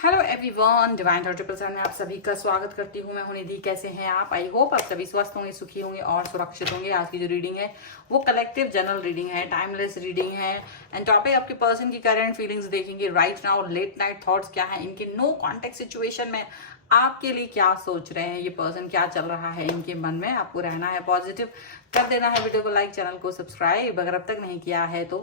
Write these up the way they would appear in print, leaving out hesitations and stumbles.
Hello everyone, divine thought 777 में आप सभी का स्वागत करती हूँ। मैं हूं निधि। कैसे हैं आप? आई होप आप सभी स्वस्थ होंगे, सुखी होंगे और सुरक्षित होंगे। आज की जो रीडिंग है वो कलेक्टिव जनरल रीडिंग है, टाइमलेस रीडिंग है। एंड टॉपिक आपके पर्सन की करंट फीलिंग्स देखेंगे, right now let night thoughts क्या है इनके, नो कॉन्टेक्ट सिचुएशन में आपके लिए क्या सोच रहे हैं ये पर्सन, क्या चल रहा है इनके मन में। आपको रहना है पॉजिटिव, कर देना है वीडियो को लाइक, चैनल को सब्सक्राइब अगर अब तक नहीं किया है तो।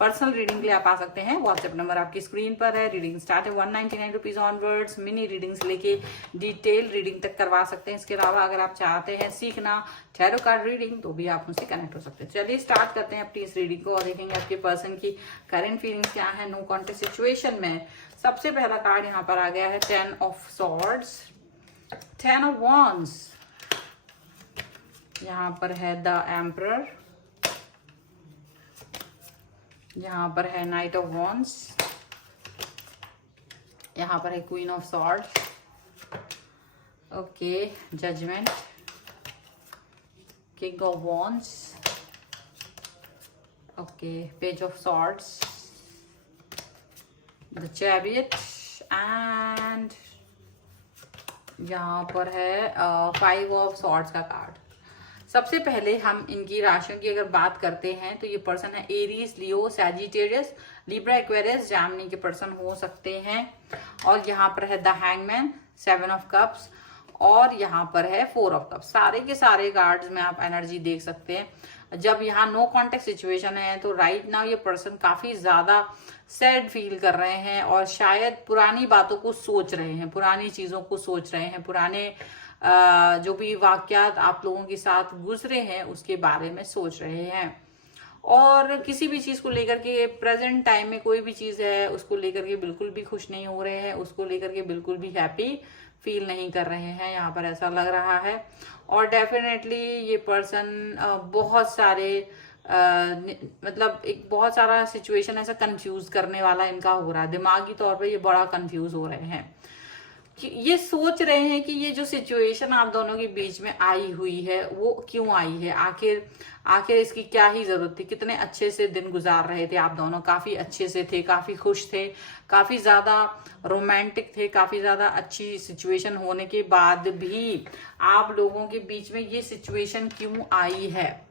पर्सनल रीडिंग के लिए आप आ सकते हैं, व्हाट्सएप नंबर आपकी स्क्रीन पर है। रीडिंग स्टार्ट है 199 रुपीज ऑनवर्ड्स। मिनी रीडिंग्स लेके डिटेल रीडिंग तक करवा सकते हैं। इसके अलावा अगर आप चाहते हैं सीखना टैरो कार्ड रीडिंग तो भी आप मुझसे कनेक्ट हो सकते हैं। चलिए स्टार्ट करते हैं अपनी इस रीडिंग को और देखेंगे आपके पर्सन की करंट फीलिंग्स क्या है नो कॉन्टेक्ट सिचुएशन में। सबसे पहला कार्ड यहाँ पर आ गया है 10 ऑफ सॉर्ड्स, 10 ऑफ वॉन्ड्स, यहाँ पर है द एम्परर, यहाँ पर है नाइट ऑफ वॉन्ड्स, यहाँ पर है queen of swords, okay, judgment, king of wands, okay, page of swords, the chariot and यहाँ पर है 5 ऑफ सॉर्ड्स का कार्ड। सबसे पहले हम इनकी राशियों की अगर बात करते हैं तो ये पर्सन है एरीज, लियो, सैजिटेरियस, लिब्रा, एक्वेरियस, जैमिनी के पर्सन हो सकते हैं। और यहाँ पर है द हैंगमैन, 7 ऑफ कप्स और यहाँ पर है 4 ऑफ कप्स। सारे के सारे कार्ड्स में आप एनर्जी देख सकते हैं। जब यहाँ नो कॉन्टेक्ट सिचुएशन है तो राइट नाउ ये पर्सन काफी ज्यादा सैड फील कर रहे हैं और शायद पुरानी बातों को सोच रहे हैं, पुरानी चीजों को सोच रहे हैं, पुराने जो भी वाकयात आप लोगों के साथ गुजरे हैं उसके बारे में सोच रहे हैं। और किसी भी चीज को लेकर के प्रेजेंट टाइम में कोई भी चीज है उसको लेकर के बिल्कुल भी खुश नहीं हो रहे हैं, उसको लेकर के बिल्कुल भी हैप्पी फील नहीं कर रहे हैं, यहाँ पर ऐसा लग रहा है। और डेफिनेटली ये पर्सन बहुत सारे मतलब एक बहुत सारा सिचुएशन ऐसा कंफ्यूज करने वाला इनका हो रहा है। दिमागी तौर पे ये बड़ा कंफ्यूज हो रहे हैं कि ये सोच रहे हैं कि ये जो सिचुएशन आप दोनों के बीच में आई हुई है वो क्यों आई है, आखिर आखिर इसकी क्या ही जरूरत थी। कितने अच्छे से दिन गुजार रहे थे आप दोनों, काफी अच्छे से थे, काफी खुश थे, काफी ज्यादा रोमांटिक थे, काफी ज्यादा अच्छी सिचुएशन होने के बाद भी आप लोगों के बीच में ये सिचुएशन क्यों आई है।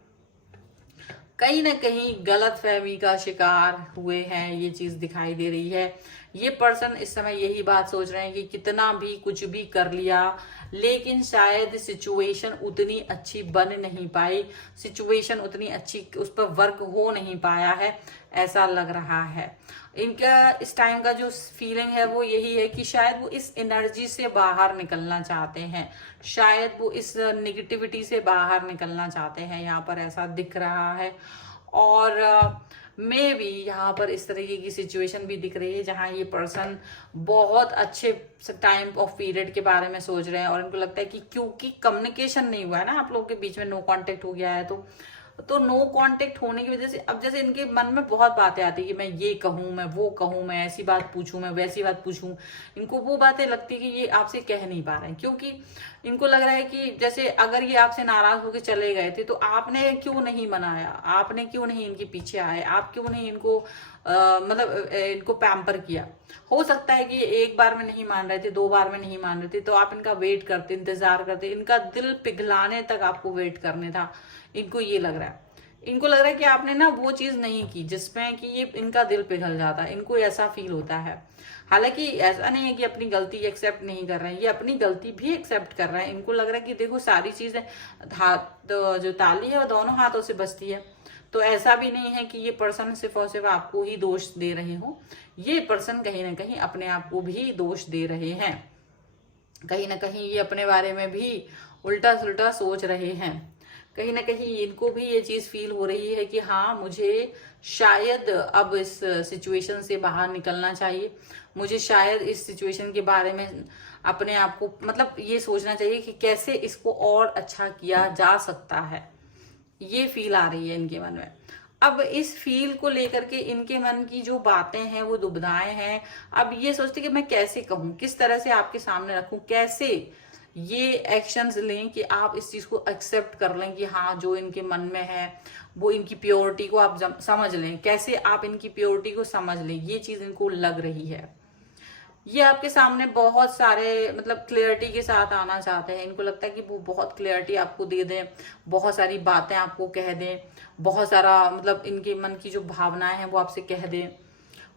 कहीं ना कहीं गलत फहमी का शिकार हुए हैं, ये चीज दिखाई दे रही है। ये पर्सन इस समय यही बात सोच रहे हैं कि कितना भी कुछ भी कर लिया लेकिन शायद सिचुएशन उतनी अच्छी बन नहीं पाई, सिचुएशन उतनी अच्छी उस पर वर्क हो नहीं पाया है, ऐसा लग रहा है। इनका इस टाइम का जो फीलिंग है वो यही है कि शायद वो इस एनर्जी से बाहर निकलना चाहते हैं, शायद वो इस निगेटिविटी से बाहर निकलना चाहते हैं, यहाँ पर ऐसा दिख रहा है। और मे बी यहाँ पर इस तरीके की सिचुएशन भी दिख रही है जहाँ ये पर्सन बहुत अच्छे टाइम ऑफ पीरियड के बारे में सोच रहे हैं और इनको लगता है कि क्योंकि कम्युनिकेशन नहीं हुआ है ना आप लोगों के बीच में, नो कांटेक्ट हो गया है तो नो कांटेक्ट होने की वजह से अब जैसे इनके मन में बहुत बातें आती है कि मैं ये कहूँ, मैं वो कहूँ, मैं ऐसी बात पूछूं, मैं वैसी बात पूछूं। इनको वो बातें लगती है कि ये आपसे कह नहीं पा रहे हैं क्योंकि इनको लग रहा है कि जैसे अगर ये आपसे नाराज होकर चले गए थे तो आपने क्यों नहीं मनाया, आपने क्यों नहीं इनके पीछे आए, आप क्यों नहीं इनको मतलब इनको पैम्पर किया। हो सकता है कि ये एक बार में नहीं मान रहे थे, 2 बार में नहीं मान रहे थे तो आप इनका वेट करते, इंतजार करते, इनका दिल पिघलाने तक आपको वेट करने था। इनको ये लग रहा है, इनको लग रहा है कि आपने ना वो चीज नहीं की जिसमें कि ये इनका दिल पिघल जाता, इनको ऐसा फील होता है। हालांकि ऐसा नहीं है कि अपनी गलती एक्सेप्ट नहीं कर रहे हैं, ये अपनी गलती भी एक्सेप्ट कर रहे हैं। इनको लग रहा है कि देखो सारी चीजें हाथ जो ताली है वो दोनों हाथों से बजती है, तो ऐसा भी नहीं है कि ये पर्सन सिर्फ और सिर्फ आपको ही दोष दे रहे हो, ये पर्सन कहीं ना कहीं अपने आप को भी दोष दे रहे हैं, कहीं ना कहीं ये अपने बारे में भी उल्टा सुल्टा सोच रहे हैं। कहीं ना कहीं इनको भी ये चीज फील हो रही है कि हाँ मुझे शायद अब इस सिचुएशन से बाहर निकलना चाहिए, मुझे शायद इस सिचुएशन के बारे में अपने आप को मतलब ये सोचना चाहिए कि कैसे इसको और अच्छा किया जा सकता है। ये फील आ रही है इनके मन में। अब इस फील को लेकर के इनके मन की जो बातें हैं वो दुविधाएं हैं। अब ये सोचते कि मैं कैसे कहूं, किस तरह से आपके सामने रखूं, कैसे ये एक्शंस लें कि आप इस चीज को एक्सेप्ट कर लें कि हाँ जो इनके मन में है वो इनकी प्योरिटी को आप समझ लें, कैसे आप इनकी प्योरिटी को समझ लें, ये चीज इनको लग रही है। ये आपके सामने बहुत सारे मतलब क्लियरिटी के साथ आना चाहते हैं। इनको लगता है कि वो बहुत क्लियरिटी आपको दे दें, बहुत सारी बातें आपको कह दें, बहुत सारा मतलब इनके मन की जो भावनाएं हैं वो आपसे कह दें।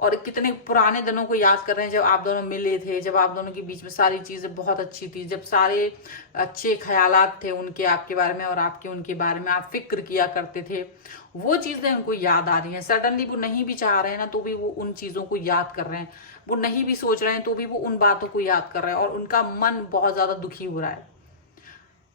और कितने पुराने दिनों को याद कर रहे हैं जब आप दोनों मिले थे, जब आप दोनों के बीच में सारी चीजें बहुत अच्छी थी, जब सारे अच्छे ख्यालात थे उनके आपके बारे में और आपके उनके बारे में, आप फिक्र किया करते थे। वो चीजें उनको याद आ रही हैं। सडनली वो नहीं भी चाह रहे हैं ना तो भी वो उन चीजों को याद कर रहे हैं। वो नहीं भी सोच रहे हैं तो भी वो उन बातों को याद कर रहे हैं, और उनका मन बहुत ज्यादा दुखी हो रहा है।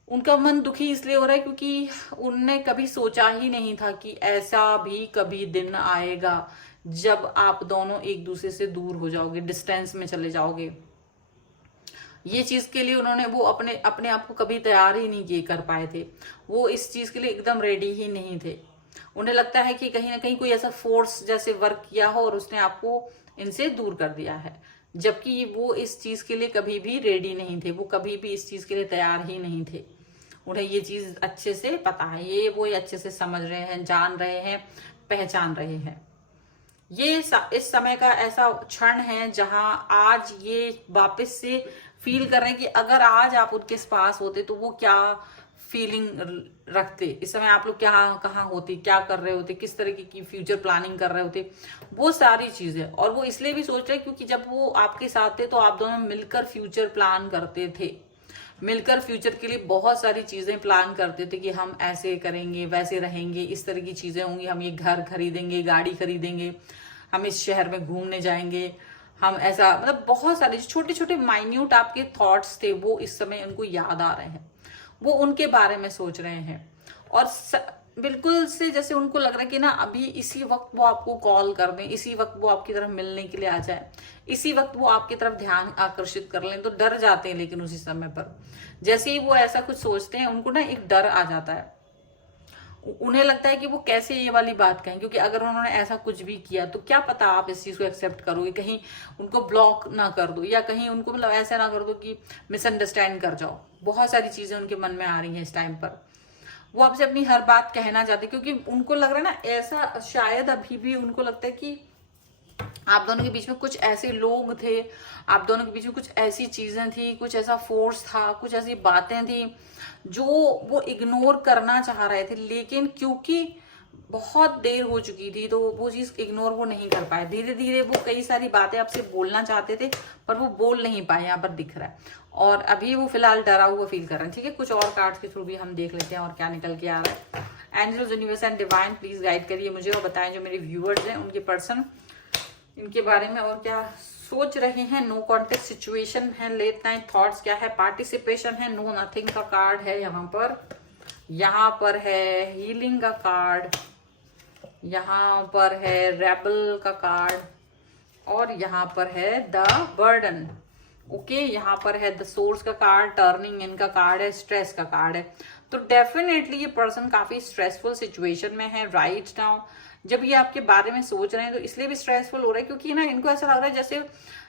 उनका मन दुखी इसलिए हो रहा है क्योंकि उनने कभी सोचा ही नहीं था कि ऐसा भी कभी दिन आएगा जब आप दोनों एक दूसरे से दूर हो जाओगे, डिस्टेंस में चले जाओगे। ये चीज के लिए उन्होंने वो अपने अपने आप को कभी तैयार ही नहीं किए कर पाए थे। वो इस चीज के लिए एकदम रेडी ही नहीं थे। उन्हें लगता है कि कहीं ना कहीं कोई ऐसा फोर्स जैसे वर्क किया हो और उसने आपको इनसे दूर कर दिया है, जबकि वो इस चीज के लिए कभी भी रेडी नहीं थे। वो कभी भी इस चीज के लिए तैयार ही नहीं थे। उन्हें ये चीज अच्छे से पता है, ये वो अच्छे से समझ रहे हैं, जान रहे हैं, पहचान रहे हैं। इस समय का ऐसा क्षण है जहां आज ये वापस से फील कर रहे हैं कि अगर आज आप उनके पास होते तो वो क्या फीलिंग रखते, इस समय आप लोग क्या कहाँ होते, क्या कर रहे होते, किस तरीके की फ्यूचर प्लानिंग कर रहे होते, वो सारी चीजें। और वो इसलिए भी सोच रहे क्योंकि जब वो आपके साथ थे तो आप दोनों मिलकर फ्यूचर प्लान करते थे, मिलकर फ्यूचर के लिए बहुत सारी चीजें प्लान करते थे कि हम ऐसे करेंगे, वैसे रहेंगे, इस तरह की चीजें होंगी, हम ये घर खरीदेंगे, गाड़ी खरीदेंगे, हम इस शहर में घूमने जाएंगे, हम ऐसा मतलब बहुत सारे छोटे छोटे माइन्यूट आपके थॉट्स थे वो इस समय उनको याद आ रहे हैं। वो उनके बारे में सोच रहे हैं और बिल्कुल से जैसे उनको लग रहा है कि ना अभी इसी वक्त वो आपको कॉल कर दें, इसी वक्त वो आपकी तरफ मिलने के लिए आ जाए, इसी वक्त वो आपकी तरफ ध्यान आकर्षित कर लें। तो डर जाते हैं, लेकिन उसी समय पर जैसे ही वो ऐसा कुछ सोचते हैं उनको ना एक डर आ जाता है। उन्हें लगता है कि वो कैसे ये वाली बात कहें, क्योंकि अगर उन्होंने ऐसा कुछ भी किया तो क्या पता आप इस चीज को एक्सेप्ट करोगे, कहीं उनको ब्लॉक ना कर दो या कहीं उनको मतलब ऐसा ना कर दो कि मिसअंडरस्टैंड कर जाओ। बहुत सारी चीजें उनके मन में आ रही हैं इस टाइम पर। वो आपसे अपनी हर बात कहना चाहते क्योंकि उनको लग रहा है ना ऐसा शायद अभी भी उनको लगता है कि आप दोनों के बीच में कुछ ऐसे लोग थे, आप दोनों के बीच में कुछ ऐसी चीजें थी, कुछ ऐसा फोर्स था, कुछ ऐसी बातें थी जो वो इग्नोर करना चाह रहे थे, लेकिन क्योंकि बहुत देर हो चुकी थी तो वो चीज इग्नोर वो नहीं कर पाए। धीरे धीरे वो कई सारी बातें आपसे बोलना चाहते थे पर वो बोल नहीं पाए, यहाँ पर दिख रहा है। और अभी वो फिलहाल डरा हुआ फील कर रहे हैं। ठीक है, कुछ और कार्ड्स के थ्रू भी हम देख लेते हैं और क्या निकल के आ रहा है। Angels, universe and divine please guide करिए मुझे और बताएं जो मेरे व्यूअर्स हैं उनके पर्सन इनके बारे में और क्या सोच रहे हैं। नो कॉन्टेक्ट सिचुएशन है, लेट नाइट थॉट्स क्या है, पार्टिसिपेशन है, नो नथिंग का कार्ड है यहाँ पर है हीलिंग का कार्ड, यहाँ पर है रेबल का कार्ड और यहाँ पर है द बर्डन। ओके, यहाँ पर है द सोर्स का कार्ड, टर्निंग इन का कार्ड है, स्ट्रेस का कार्ड है। तो डेफिनेटली ये पर्सन काफी स्ट्रेसफुल सिचुएशन में है राइट नाउ। जब ये आपके बारे में सोच रहे हैं तो इसलिए भी स्ट्रेसफुल हो रहा है क्योंकि ना इनको ऐसा लग रहा है जैसे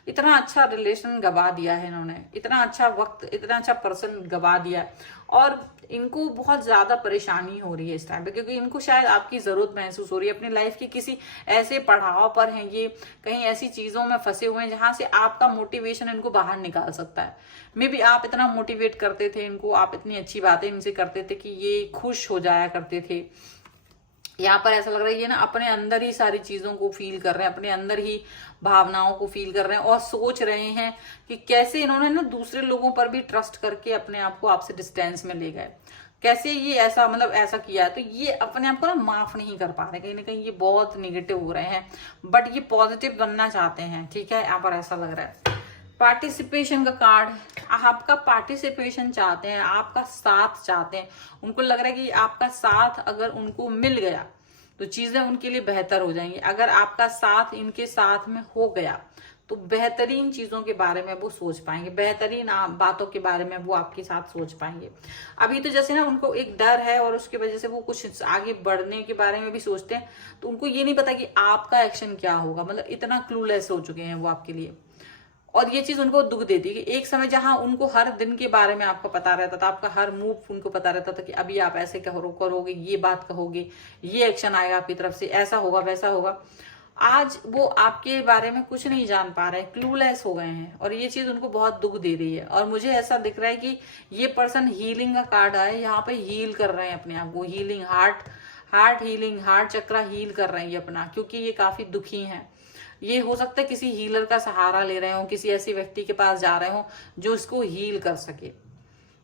इतना अच्छा रिलेशन गवा दिया है इन्होंने, इतना अच्छा वक्त, इतना अच्छा पर्सन गवा दिया है और इनको बहुत ज्यादा परेशानी हो रही है इस टाइम पे क्योंकि इनको शायद आपकी जरूरत महसूस हो रही है। अपनी लाइफ के किसी ऐसे पड़ाव पर हैं ये, कहीं ऐसी चीजों में फंसे हुए हैं जहां से आपका मोटिवेशन इनको बाहर निकाल सकता है। मे बी आप इतना मोटिवेट करते थे इनको, आप इतनी अच्छी बातें इनसे करते थे कि ये खुश हो जाया करते थे। यहाँ पर ऐसा लग रहा है ये ना अपने अंदर ही सारी चीजों को फील कर रहे हैं, अपने अंदर ही भावनाओं को फील कर रहे हैं और सोच रहे हैं कि कैसे इन्होंने ना दूसरे लोगों पर भी ट्रस्ट करके अपने आप को आपसे डिस्टेंस में ले गए, कैसे ये ऐसा मतलब ऐसा किया है। तो ये अपने आप को ना माफ नहीं कर पा रहे, कहीं ना कहीं ये बहुत निगेटिव हो रहे हैं बट ये पॉजिटिव बनना चाहते हैं। ठीक है, यहाँ पर ऐसा लग रहा है। पार्टिसिपेशन का कार्ड, आपका पार्टिसिपेशन चाहते हैं, आपका साथ चाहते हैं। उनको लग रहा है कि आपका साथ अगर उनको मिल गया तो चीजें उनके लिए बेहतर हो जाएंगी। अगर आपका साथ इनके साथ में हो गया तो बेहतरीन चीजों के बारे में वो सोच पाएंगे, बेहतरीन बातों के बारे में वो आपके साथ सोच पाएंगे। अभी तो जैसे ना उनको एक डर है और उसकी वजह से वो कुछ आगे बढ़ने के बारे में भी सोचते हैं तो उनको ये नहीं पता कि आपका एक्शन क्या होगा, मतलब इतना क्लूलेस हो चुके हैं वो आपके लिए। और ये चीज उनको दुख देती है कि एक समय जहां उनको हर दिन के बारे में आपको पता रहता था, आपका हर मूव उनको पता रहता था कि अभी आप ऐसे करोगे, ये बात कहोगे, ये एक्शन आएगा आपकी तरफ से, ऐसा होगा वैसा होगा। आज वो आपके बारे में कुछ नहीं जान पा रहे, क्लूलेस हो गए हैं, और ये चीज उनको बहुत दुख दे रही है। और मुझे ऐसा दिख रहा है कि ये पर्सन हीलिंग का कार्ड आया, यहाँ पे हील कर रहे हैं अपने आप को, हीलिंग, हार्ट हीलिंग, हार्ट चक्रा हील कर रहे हैं ये अपना, क्योंकि ये काफी दुखी हैं। ये हो सकता है किसी हीलर का सहारा ले रहे हो, किसी ऐसी व्यक्ति के पास जा रहे हो जो इसको हील कर सके।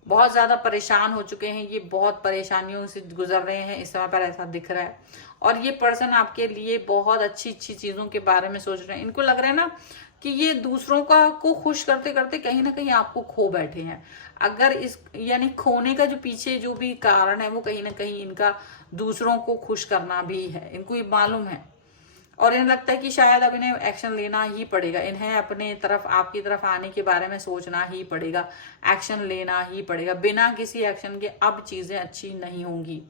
बहुत ज्यादा परेशान हो चुके हैं ये, बहुत परेशानियों से गुजर रहे हैं इस समय पर, ऐसा दिख रहा है। और ये पर्सन आपके लिए बहुत अच्छी अच्छी चीजों के बारे में सोच रहे हैं। इनको लग रहा है ना कि ये दूसरों को खुश करते करते कहीं ना कहीं आपको खो बैठे हैं। अगर इस यानी खोने का जो पीछे जो भी कारण है वो कहीं ना कहीं इनका दूसरों को खुश करना भी है, इनको ये मालूम है। और इन्हें लगता है कि शायद अब इन्हें एक्शन लेना ही पड़ेगा, इन्हें अपने तरफ, आपकी तरफ आने के बारे में सोचना ही पड़ेगा, एक्शन लेना ही पड़ेगा। बिना किसी एक्शन के अब चीजें अच्छी नहीं होंगी।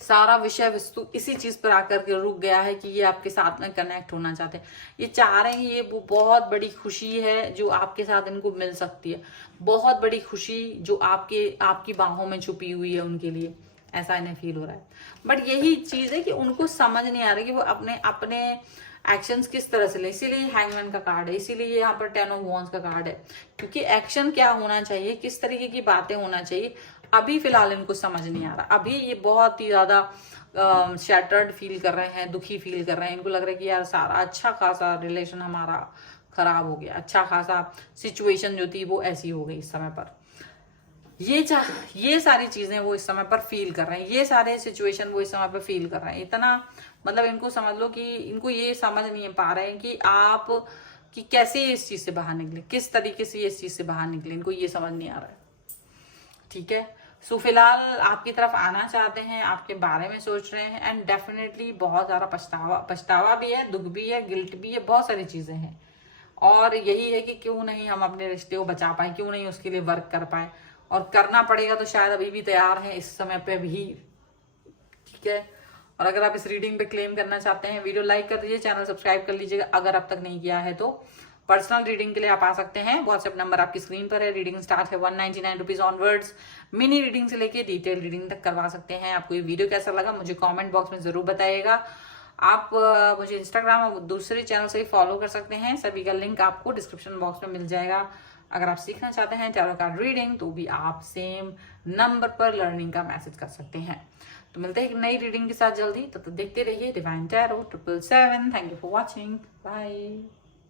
सारा विषय वस्तु इसी चीज पर आकर के रुक गया है कि ये आपके साथ में कनेक्ट होना चाहते हैं। ये चाह रहे हैं, ये बहुत बड़ी खुशी है जो आपके साथ इनको मिल सकती है, बहुत बड़ी खुशी जो आपकी बाहों में छुपी हुई है उनके लिए, ऐसा इन्हें फील हो रहा है। बट यही चीज है कि उनको समझ नहीं आ रही कि वो अपने एक्शंस किस तरह से ले, इसीलिए हैंगमैन का कार्ड है, इसीलिए यहाँ पर 10 ऑफ वॉन्ड्स का कार्ड है, क्योंकि एक्शन क्या होना चाहिए, किस तरीके की बातें होना चाहिए, अभी फिलहाल इनको समझ नहीं आ रहा। अभी ये बहुत ही ज्यादा शैटर्ड फील कर रहे हैं, दुखी फील कर रहे हैं। इनको लग रहा है कि यार सारा अच्छा खासा रिलेशन हमारा खराब हो गया, अच्छा खासा सिचुएशन जो थी वो ऐसी हो गई इस समय पर। ये सारी चीजें वो इस समय पर फील कर रहे हैं, ये सारे सिचुएशन वो इस समय पर फील कर रहे हैं। इतना मतलब इनको समझ लो कि इनको ये समझ नहीं पा रहे हैं कि कैसे इस चीज से बाहर निकले, किस तरीके से इस चीज से बाहर निकले, इनको ये समझ नहीं आ रहा है। ठीक है, सो फिलहाल आपकी तरफ आना चाहते हैं, आपके बारे में सोच रहे हैं, एंड डेफिनेटली बहुत ज्यादा पछतावा भी है, दुख भी है, गिल्ट भी है, बहुत सारी चीजें हैं। और यही है कि क्यों नहीं हम अपने रिश्ते को बचा पाए, क्यों नहीं उसके लिए वर्क कर पाए, और करना पड़ेगा तो शायद अभी भी तैयार हैं इस समय पे भी। ठीक है, और अगर आप इस रीडिंग पे क्लेम करना चाहते हैं, वीडियो लाइक कर दीजिए, चैनल सब्सक्राइब कर लीजिएगा अगर अब तक नहीं किया है तो। पर्सनल रीडिंग के लिए आप आ सकते हैं, व्हाट्सएप नंबर आपकी स्क्रीन पर है। रीडिंग स्टार्ट है 199 रुपीज ऑनवर्ड्स। मिनी रीडिंग से लेके डिटेल रीडिंग तक करवा सकते हैं। आपको ये वीडियो कैसा लगा मुझे कमेंट बॉक्स में जरूर बताइएगा। आप मुझे इंस्टाग्राम और दूसरे चैनल से फॉलो कर सकते हैं, सभी का लिंक आपको डिस्क्रिप्शन बॉक्स में मिल जाएगा। अगर आप सीखना चाहते हैं टैरो कार्ड रीडिंग तो भी आप सेम नंबर पर लर्निंग का मैसेज कर सकते हैं। तो मिलते हैं एक नई रीडिंग के साथ जल्दी, तब तक देखते रहिए divine tarot 777। Thank you for watching, bye.